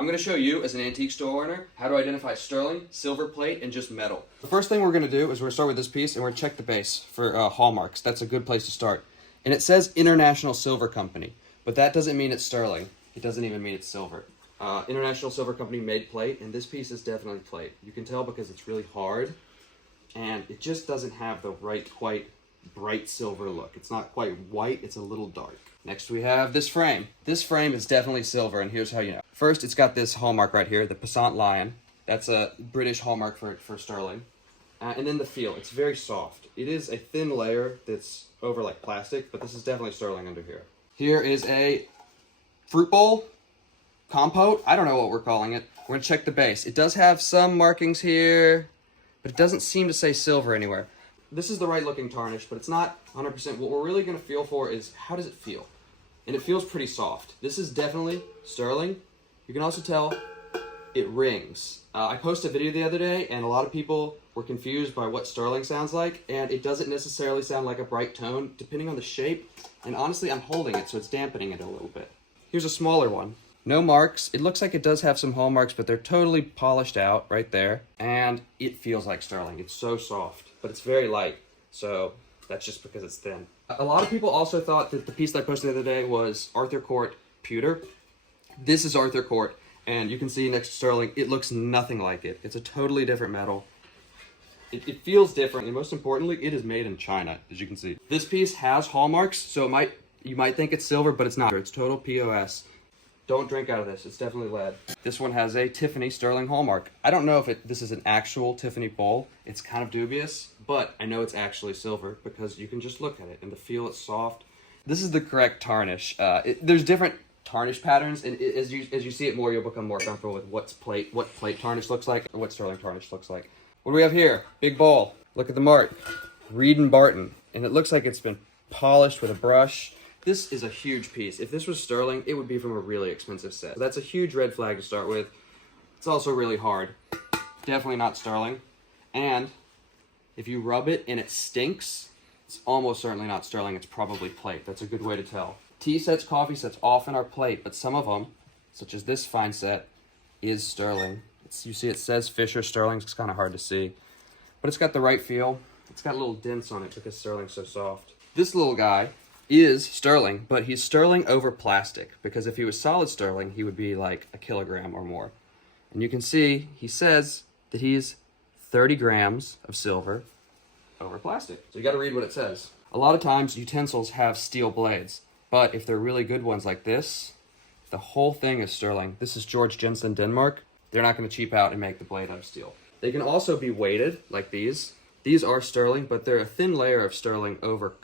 I'm going to show you, as an antique store owner, how to identify sterling, silver plate, and just metal. The first thing we're going to do is we're going to start with this piece, and we're going to check the base for hallmarks. That's a good place to start. And it says International Silver Company, but that doesn't mean it's sterling. It doesn't even mean it's silver. International Silver Company made plate, and this piece is definitely plate. You can tell because it's really hard, and it just doesn't have the right, quite bright silver look. It's not quite white, it's a little dark. Next we have this frame. This frame is definitely silver, and here's how you know. First, it's got this hallmark right here, the Passant Lion. That's a British hallmark for sterling. And then the feel, it's very soft. It is a thin layer that's over like plastic, but this is definitely sterling under here. Here is a fruit bowl, compote, I don't know what we're calling it. We're gonna check the base. It does have some markings here, but it doesn't seem to say silver anywhere. This is the right looking tarnish, but it's not 100%. What we're really gonna feel for is how does it feel? And it feels pretty soft. This is definitely sterling. You can also tell it rings. I posted a video the other day, and a lot of people were confused by what sterling sounds like, and it doesn't necessarily sound like a bright tone, depending on the shape. And honestly, I'm holding it, so it's dampening it a little bit. Here's a smaller one. No marks. It looks like it does have some hallmarks, but they're totally polished out right there. And it feels like sterling. It's so soft, but it's very light. So that's just because it's thin. A lot of people also thought that the piece that I posted the other day was Arthur Court pewter. This is Arthur Court, and you can see next to sterling, it looks nothing like it. It's a totally different metal. It feels different, and most importantly, it is made in China, as you can see. This piece has hallmarks, so you might think it's silver, but it's not. It's total POS. Don't drink out of this, it's definitely lead. This one has a Tiffany sterling hallmark. I don't know if this is an actual Tiffany bowl. It's kind of dubious, but I know it's actually silver because you can just look at it and the feel, it's soft. This is the correct tarnish. There's different tarnish patterns, and as you see it more, you'll become more comfortable with what plate tarnish looks like, or what sterling tarnish looks like. What do we have here? Big bowl. Look at the mark. Reed and Barton. And it looks like it's been polished with a brush. This is a huge piece. If this was sterling, it would be from a really expensive set. So that's a huge red flag to start with. It's also really hard. Definitely not sterling. And if you rub it and it stinks, it's almost certainly not sterling. It's probably plate. That's a good way to tell. Tea sets, coffee sets often are plate, but some of them, such as this fine set, is sterling. You see it says Fisher Sterling. It's kind of hard to see. But it's got the right feel. It's got little dents on it because sterling's so soft. This little guy is sterling, but he's sterling over plastic, because if he was solid sterling, he would be like a kilogram or more. And you can see he says that he's 30 grams of silver over plastic. So you got to read what it says. A lot of times utensils have steel blades, but if they're really good ones like this, the whole thing is sterling. This is George Jensen, Denmark. They're not going to cheap out and make the blade out of steel. They can also be weighted like these. These are sterling, but they're a thin layer of sterling over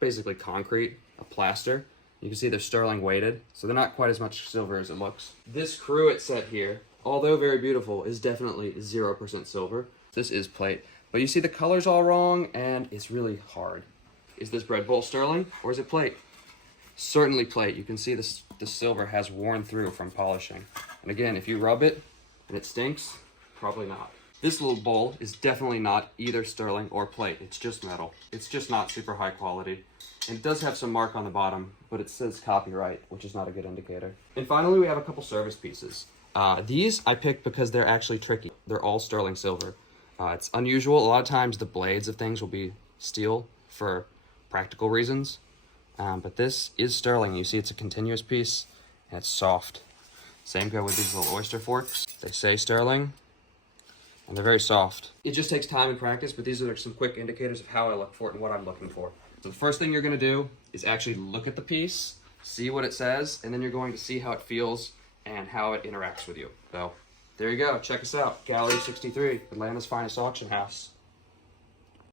basically concrete, a plaster. You can see they're sterling weighted, so they're not quite as much silver as it looks. This cruet set here, although very beautiful, is definitely 0% silver. This is plate, but you see the color's all wrong, and it's really hard. Is this bread bowl sterling, or is it plate? Certainly plate. You can see the silver has worn through from polishing. And again, if you rub it and it stinks, probably not. This little bowl is definitely not either sterling or plate. It's just metal. It's just not super high quality. And it does have some mark on the bottom, but it says copyright, which is not a good indicator. And finally, we have a couple service pieces. These I picked because they're actually tricky. They're all sterling silver. It's unusual. A lot of times the blades of things will be steel for practical reasons. But this is sterling. You see it's a continuous piece, and it's soft. Same go with these little oyster forks. They say sterling, and they're very soft. It just takes time and practice, but these are some quick indicators of how I look for it and what I'm looking for. So the first thing you're going to do is actually look at the piece, see what it says, and then you're going to see how it feels and how it interacts with you. So there you go. Check us out. Gallery 63, Atlanta's finest auction house.